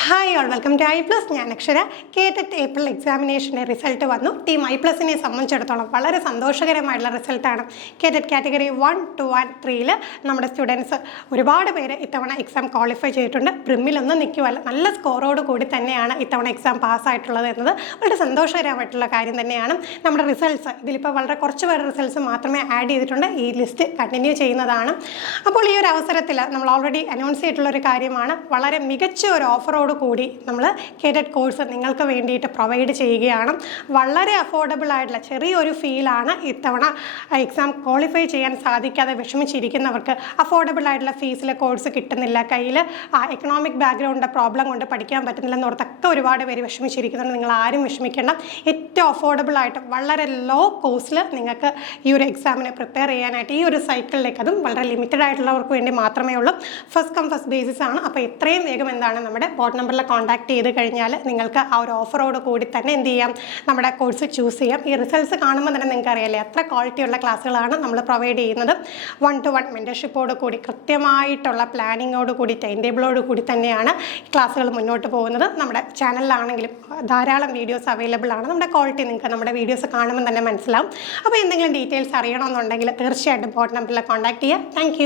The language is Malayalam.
Hi all welcome to iPlus. ഞാൻ അക്ഷര. കേറ്ററ്റ് ഏപ്രിൽ എക്സാമിനേഷൻ്റെ റിസൾട്ട് വന്നു. ടീം iPlusനെ സംബന്ധിച്ചിടത്തോളം വളരെ സന്തോഷകരമായിട്ടുള്ള റിസൾട്ടാണ്. കേറ്ററ്റ് കാറ്റഗറി 1, 2 ആൻഡ് 3ൽ നമ്മുടെ സ്റ്റുഡൻസ് ഒരുപാട് പേര് ഇത്തവണ എക്സാം ക്വാളിഫൈ ചെയ്തിട്ടുണ്ട്. പ്രിമ്മിലൊന്നും നിൽക്കുമല്ല, നല്ല സ്കോറോട് കൂടി തന്നെയാണ് ഇത്തവണ എക്സാം പാസ്സായിട്ടുള്ളത് എന്നത് വളരെ സന്തോഷകരമായിട്ടുള്ള കാര്യം തന്നെയാണ്. നമ്മുടെ റിസൾട്ട്സ് ഇതിലിപ്പോൾ വളരെ കുറച്ച് പേരുടെ റിസൾട്ട്സ് മാത്രമേ ആഡ് ചെയ്തിട്ടുണ്ട്. ഈ ലിസ്റ്റ് കണ്ടിന്യൂ ചെയ്യുന്നതാണ്. അപ്പോൾ ഈ ഒരു അവസരത്തിൽ നമ്മൾ ഓൾറെഡി അനൗൺസ് ചെയ്തിട്ടുള്ളൊരു കാര്യമാണ്, വളരെ മികച്ച ഒരു ഓഫറോട് കൂടി നമ്മൾ കേറ്ററ്റ് കോഴ്സ് നിങ്ങൾക്ക് വേണ്ടിയിട്ട് പ്രൊവൈഡ് ചെയ്യുകയാണ്. വളരെ അഫോർഡബിൾ ആയിട്ടുള്ള ചെറിയൊരു ഫീലാണ് ഇത്തവണ എക്സാം ക്വാളിഫൈ ചെയ്യാൻ സാധിക്കാതെ വിഷമിച്ചിരിക്കുന്നവർക്ക് അഫോർഡബിൾ ആയിട്ടുള്ള ഫീസിൽ കോഴ്സ് കിട്ടുന്നില്ല, കയ്യിൽ എക്കണോമിക് ബാക്ക്ഗ്രൗണ്ട് പ്രോബ്ലം കൊണ്ട് പഠിക്കാൻ പറ്റുന്നില്ലെന്ന് ഓർത്തൊക്കെ ഒരുപാട് പേര് വിഷമിച്ചിരിക്കുന്നുണ്ട്. നിങ്ങൾ ആരും വിഷമിക്കേണ്ട. ഏറ്റവും അഫോർഡബിൾ ആയിട്ട് വളരെ ലോ കോസ്റ്റിൽ നിങ്ങൾക്ക് ഈ ഒരു എക്സാമിനെ പ്രിപ്പയർ ചെയ്യാനായിട്ട് ഈ ഒരു സൈക്കിളിലേക്ക്, അതും വളരെ ലിമിറ്റഡ് ആയിട്ടുള്ളവർക്ക് വേണ്ടി മാത്രമേ ഉള്ളൂ. ഫസ്റ്റ് കം ഫസ്റ്റ് ബേസിസ് ആണ്. അപ്പോൾ എത്രയും വേഗം എന്താണ് നമ്മുടെ ബോർഡ് നമ്പറിൽ കോൺടാക്ട് ചെയ്ത് കഴിഞ്ഞാൽ നിങ്ങൾക്ക് ആ ഒരു ഓഫറോട് കൂടി തന്നെ എന്ത് ചെയ്യാം, നമ്മുടെ കോഴ്സ് ചൂസ് ചെയ്യാം. ഈ റിസൾട്ട്സ് കാണുമ്പോൾ തന്നെ നിങ്ങൾക്ക് അറിയാമല്ലേ എത്ര ക്വാളിറ്റിയുള്ള ക്ലാസ്സുകളാണ് നമ്മൾ പ്രൊവൈഡ് ചെയ്യുന്നത്. 1-to-1 മെൻറ്റർഷിപ്പോട് കൂടി, കൃത്യമായിട്ടുള്ള പ്ലാനിങ്ങോട് കൂടി, ടൈം ടേബിളോട് കൂടി തന്നെയാണ് ക്ലാസ്സുകൾ മുന്നോട്ട് പോകുന്നത്. നമ്മുടെ ചാനലിലാണെങ്കിലും ധാരാളം വീഡിയോസ് അവൈലബിൾ ആണ്. നമ്മുടെ ക്വാളിറ്റി നിങ്ങൾക്ക് നമ്മുടെ വീഡിയോസ് കാണുമ്പോൾ തന്നെ മനസ്സിലാവും. അപ്പോൾ എന്തെങ്കിലും ഡീറ്റെയിൽസ് അറിയണമെന്നുണ്ടെങ്കിൽ തീർച്ചയായിട്ടും ബോർഡ് നമ്പറിൽ കോൺടാക്ട് ചെയ്യുക. താങ്ക്